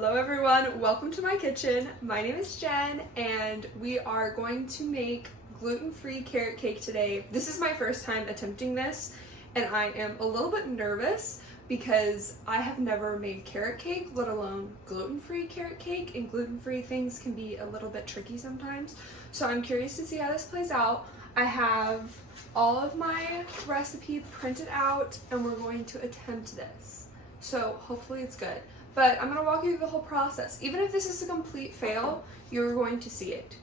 Hello everyone, welcome to my kitchen. My name is Jen and we are going to make gluten-free carrot cake today. This is my first time attempting this and I am a little bit nervous because I have never made carrot cake, let alone gluten-free carrot cake, and gluten-free things can be a little bit tricky sometimes. So I'm curious to see how this plays out. I have all of my recipe printed out and we're going to attempt this. So hopefully it's good. But I'm going to walk you through the whole process. Even if this is a complete fail, you're going to see it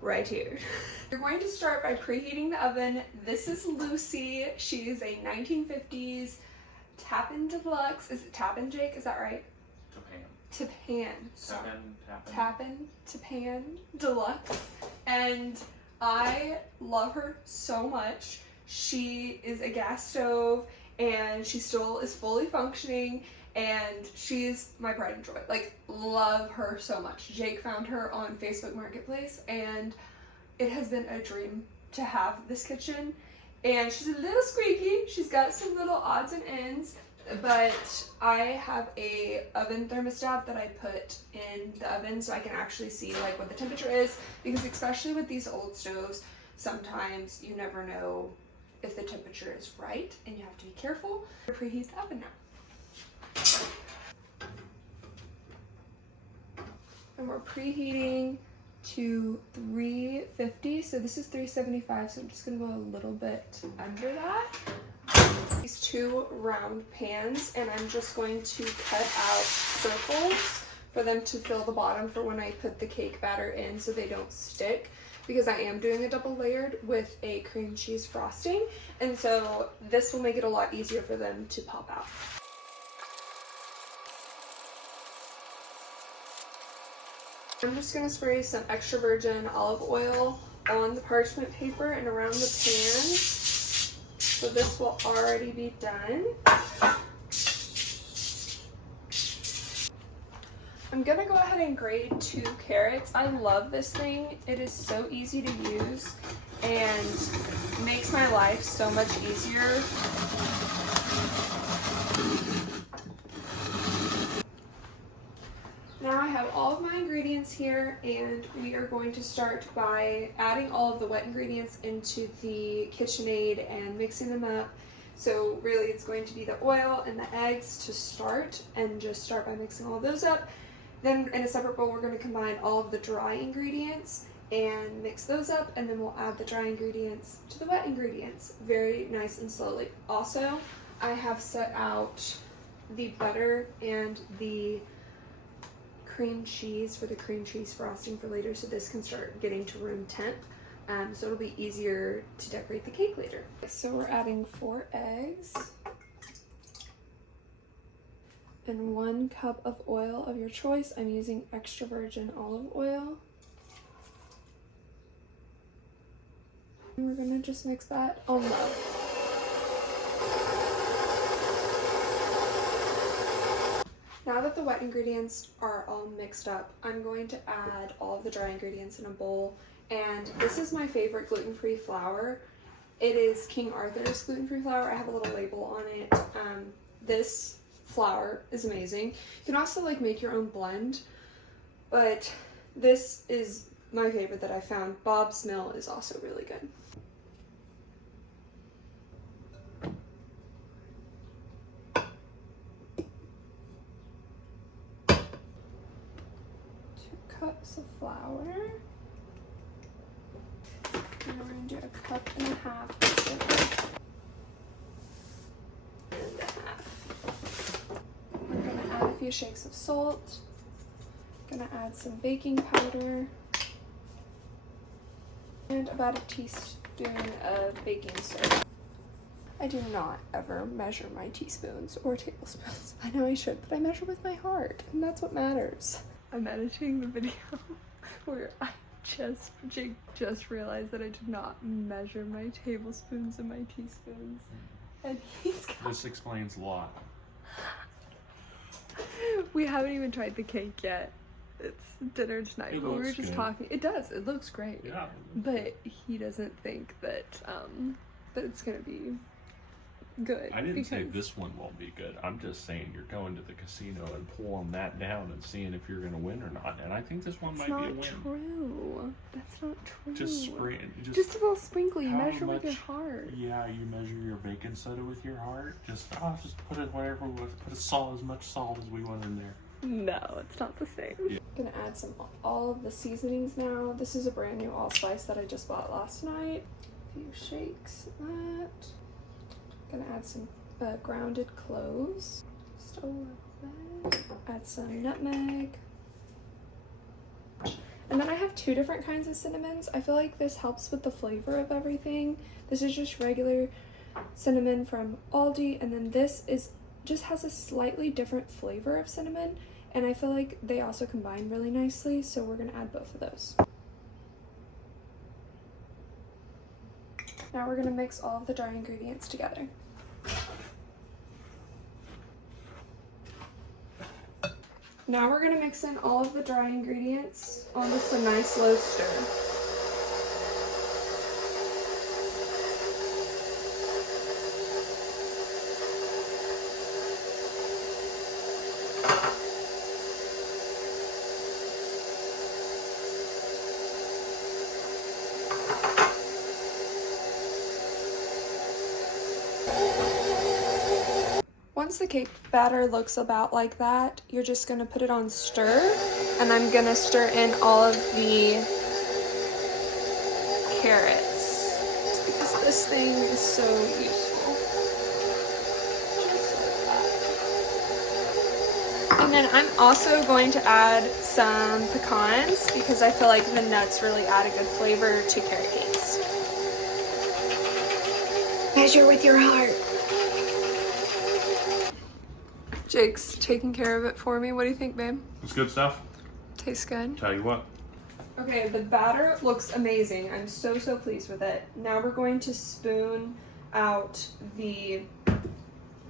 right here. You're going to start by preheating the oven. This is Lucy. She is a 1950s Tappan Deluxe. Is it Tappan, Jake? Is that right? Tappan. Tappan Tappan Deluxe. And I love her so much. She is a gas stove and she still is fully functioning. And she's my pride and joy. Like, love her so much. Jake found her on Facebook Marketplace and it has been a dream to have this kitchen. And she's a little squeaky. She's got some little odds and ends, but I have a oven thermostat that I put in the oven so I can actually see like what the temperature is, because especially with these old stoves, sometimes you never know if the temperature is right and you have to be careful. Preheat the oven now. And we're preheating to 350, so this is 375, so I'm just gonna go a little bit under that. These two round pans, and I'm just going to cut out circles for them to fill the bottom for when I put the cake batter in so they don't stick, because I am doing a double layered with a cream cheese frosting, and so this will make it a lot easier for them to pop out. I'm just going to spray some extra virgin olive oil on the parchment paper and around the pan. So this will already be done. I'm going to go ahead and grate 2 carrots. I love this thing. It is so easy to use and makes my life so much easier. Now I have all of my ingredients here, and we are going to start by adding all of the wet ingredients into the KitchenAid and mixing them up. So really it's going to be the oil and the eggs to start, and just start by mixing all of those up. Then in a separate bowl we're going to combine all of the dry ingredients and mix those up, and then we'll add the dry ingredients to the wet ingredients very nice and slowly. Also, I have set out the butter and the cream cheese for the cream cheese frosting for later, so this can start getting to room temp, so it'll be easier to decorate the cake later. So we're adding 4 eggs and 1 cup of oil of your choice. I'm using extra virgin olive oil. And we're gonna just mix that on low. Now that the wet ingredients are all mixed up, I'm going to add all of the dry ingredients in a bowl, and this is my favorite gluten-free flour. It is King Arthur's gluten-free flour. I have a little label on it. This flour is amazing. You can also like make your own blend, but this is my favorite that I found. Bob's Mill is also really good. Cups of flour, and we're going to do 1.5 cups of sugar and a half. We're going to add a few shakes of salt, going to add some baking powder, and about a teaspoon of baking soda. I do not ever measure my teaspoons or tablespoons. I know I should, but I measure with my heart, and that's what matters. I'm editing the video where Jake just realized that I did not measure my tablespoons and my teaspoons. And he's got... This explains a lot. We haven't even tried the cake yet. It's dinner tonight, but we were just talking. It does. It looks great. Yeah. But he doesn't think that that it's gonna be good. I didn't say this one won't be good. I'm just saying you're going to the casino and pulling that down and seeing if you're going to win or not. And I think this one might be a win. That's not true. That's not true. Just spray. Just a little sprinkle. You measure with your heart. Yeah, you measure your baking soda with your heart. Just put it whatever. Put as much salt as we want in there. No, it's not the same. Yeah. I'm gonna add all of the seasonings now. This is a brand new allspice that I just bought last night. A few shakes of that. Gonna add some grounded cloves. Just a little bit. Add some nutmeg. And then I have 2 different kinds of cinnamons. I feel like this helps with the flavor of everything. This is just regular cinnamon from Aldi, and then this just has a slightly different flavor of cinnamon, and I feel like they also combine really nicely, so we're gonna add both of those. Now we're gonna mix all of the dry ingredients together. Now we're gonna mix in all of the dry ingredients on just a nice slow stir. Once the cake batter looks about like that, you're just gonna put it on stir, and I'm gonna stir in all of the carrots because this thing is so useful. And then I'm also going to add some pecans because I feel like the nuts really add a good flavor to carrot cakes. Measure with your heart. Jake's taking care of it for me. What do you think, babe? It's good stuff. Tastes good. Tell you what. Okay, the batter looks amazing. I'm so pleased with it. Now we're going to spoon out the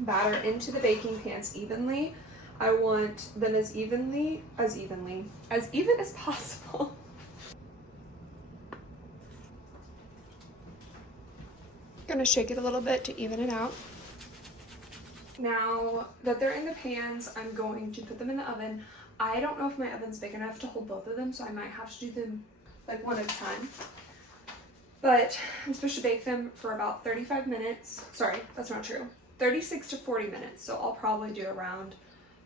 batter into the baking pans evenly. I want them as even as possible. Gonna shake it a little bit to even it out. Now that they're in the pans, I'm going to put them in the oven. I don't know if my oven's big enough to hold both of them, so I might have to do them like one at a time. But I'm supposed to bake them for about 35 minutes. Sorry, that's not true. 36 to 40 minutes. So I'll probably do around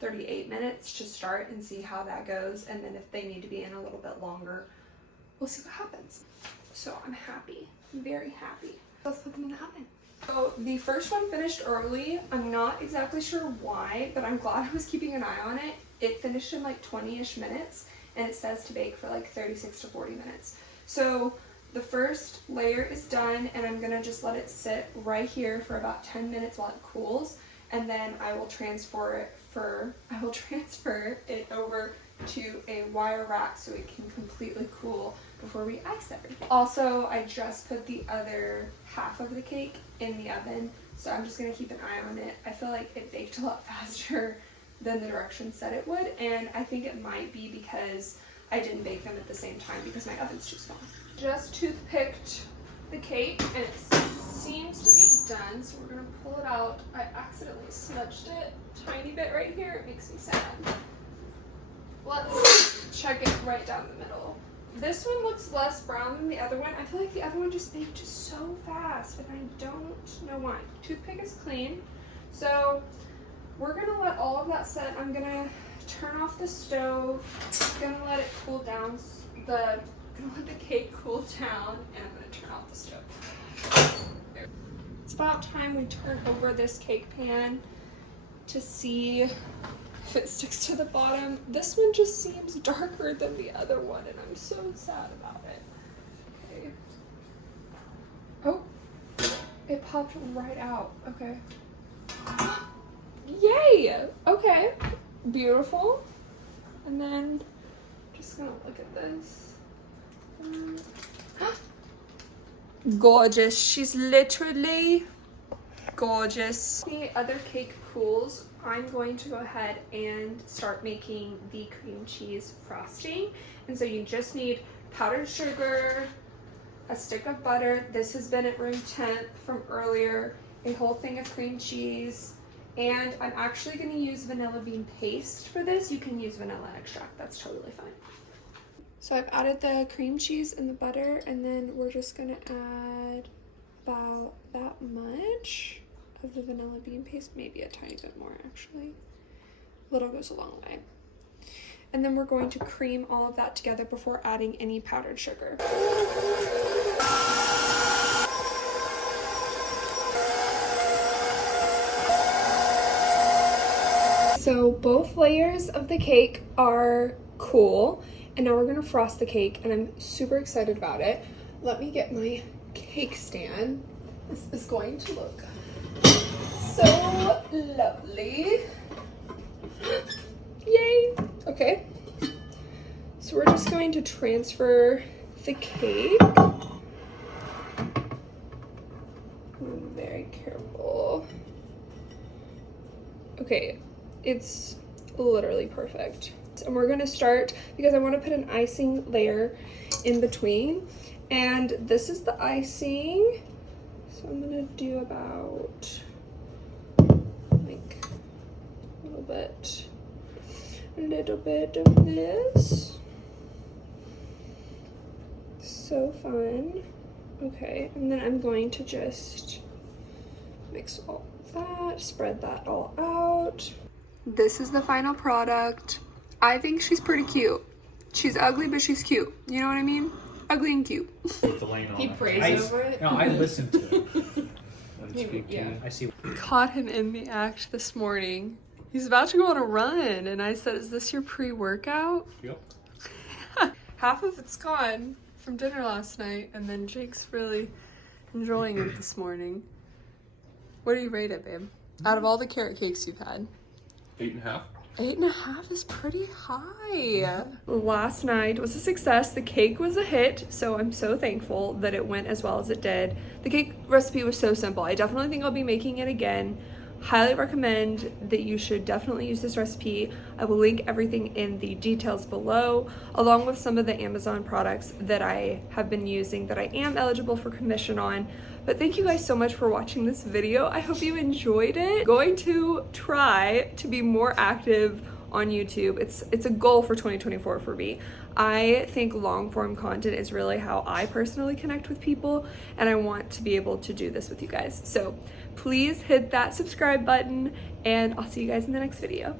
38 minutes to start and see how that goes. And then if they need to be in a little bit longer, we'll see what happens. So I'm happy, I'm very happy. Let's put them in the oven. So the first one finished early. I'm not exactly sure why, but I'm glad I was keeping an eye on it. It finished in like 20-ish minutes, and it says to bake for like 36 to 40 minutes. So the first layer is done, and I'm gonna just let it sit right here for about 10 minutes while it cools, and then I will transfer it over to a wire rack so it can completely cool before we ice everything. Also, I just put the other half of the cake in the oven, so I'm just gonna keep an eye on it. I feel like it baked a lot faster than the directions said it would, and I think it might be because I didn't bake them at the same time because my oven's too small. Just toothpicked the cake and it seems to be done, so we're gonna pull it out. I accidentally smudged it a tiny bit right here. It makes me sad. Let's check it right down the middle. This one looks less brown than the other one. I feel like the other one just baked so fast, and I don't know why. Toothpick is clean. So we're gonna let all of that set. I'm gonna turn off the stove. Gonna let it cool down. Gonna let the cake cool down, and I'm gonna turn off the stove. It's about time we turn over this cake pan to see if it sticks to the bottom. This one just seems darker than the other one, and I'm so sad about it. Okay. Oh, it popped right out. Okay. Yay! Okay. Beautiful. And then just gonna look at this. Gorgeous. She's literally gorgeous. The other cake cools. I'm going to go ahead and start making the cream cheese frosting. And so you just need powdered sugar, a stick of butter. This has been at room temp from earlier. a whole thing of cream cheese, and I'm actually going to use vanilla bean paste for this. You can use vanilla extract, that's totally fine. So I've added the cream cheese and the butter, and then we're just going to add about that much of the vanilla bean paste, maybe a tiny bit more actually. A little goes a long way. And then we're going to cream all of that together before adding any powdered sugar. So both layers of the cake are cool, and now we're gonna frost the cake, and I'm super excited about it. Let me get my cake stand. This is going to look so lovely. Yay! Okay, so we're just going to transfer the cake. Very careful. Okay, it's literally perfect. And we're gonna start, because I want to put an icing layer in between, and this is the icing. So I'm gonna do about like a little bit of this. So fun. Okay, and then I'm going to just mix all that, spread that all out. This is the final product. I think she's pretty cute. She's ugly, but she's cute. You know what I mean? Ugly and cute. He prays over it. No, I listened to it. Yeah. I see. Caught him in the act this morning. He's about to go on a run, and I said, "Is this your pre-workout?" Yep. Half of it's gone from dinner last night, and then Jake's really enjoying it this morning. What do you rate it, babe? Out of all the carrot cakes you've had? 8.5. 8.5 is pretty high. Last night was a success. The cake was a hit, so I'm so thankful that it went as well as it did. The cake recipe was so simple. I definitely think I'll be making it again. Highly recommend that you should definitely use this recipe. I will link everything in the details below, along with some of the Amazon products that I have been using that I am eligible for commission on. But thank you guys so much for watching this video. I hope you enjoyed it. I'm going to try to be more active on YouTube. It's a goal for 2024 for me. I think long form content is really how I personally connect with people, and I want to be able to do this with you guys. So please hit that subscribe button, and I'll see you guys in the next video.